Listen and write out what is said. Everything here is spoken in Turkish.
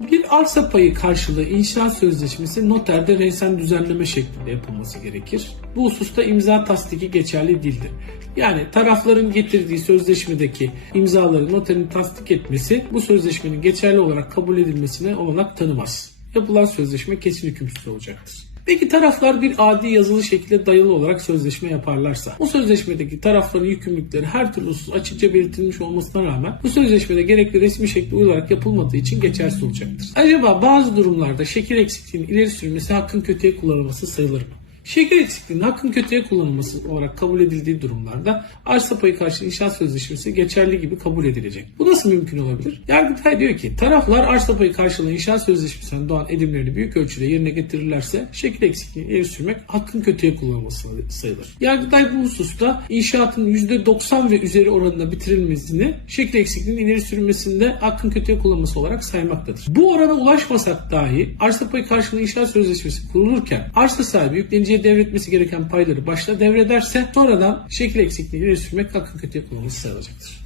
Bir arsa payı karşılığı inşaat sözleşmesi noterde reysen düzenleme şeklinde yapılması gerekir. Bu hususta imza tasdiki geçerli değildir. Yani tarafların getirdiği sözleşmedeki imzaları noterin tasdik etmesi bu sözleşmenin geçerli olarak kabul edilmesine olanak tanımaz. Yapılan sözleşme kesin hükümsüz olacaktır. Peki taraflar bir adi yazılı şekilde dayalı olarak sözleşme yaparlarsa, bu sözleşmedeki tarafların yükümlülükleri her türlü husus açıkça belirtilmiş olmasına rağmen bu sözleşmede gerekli resmi şekli uyularak yapılmadığı için geçersiz olacaktır. Acaba bazı durumlarda şekil eksikliğinin ileri sürmesi hakkın kötüye kullanılması sayılır mı? Şekil eksikliğinin hakkın kötüye kullanılması olarak kabul edildiği durumlarda arsa payı karşı inşaat sözleşmesi geçerli gibi kabul edilecek. Bu nasıl mümkün olabilir? Yargıtay diyor ki taraflar arsa payı karşılığı inşaat sözleşmesinden doğan edimlerini büyük ölçüde yerine getirirlerse şekil eksikliğini ileri sürmek hakkın kötüye kullanılması sayılır. Yargıtay bu hususta inşaatın %90 ve üzeri oranında bitirilmesini şekil eksikliğinin ileri sürülmesinde hakkın kötüye kullanılması olarak saymaktadır. Bu orana ulaşmasak dahi arsa payı karşılığı inşaat sözleşmesi kurulurken arsa sahibi yükleniciye devretmesi gereken payları başta devrederse sonradan şekil eksikliğini ileri sürmek hakkın kötüye kullanılması sayılacaktır.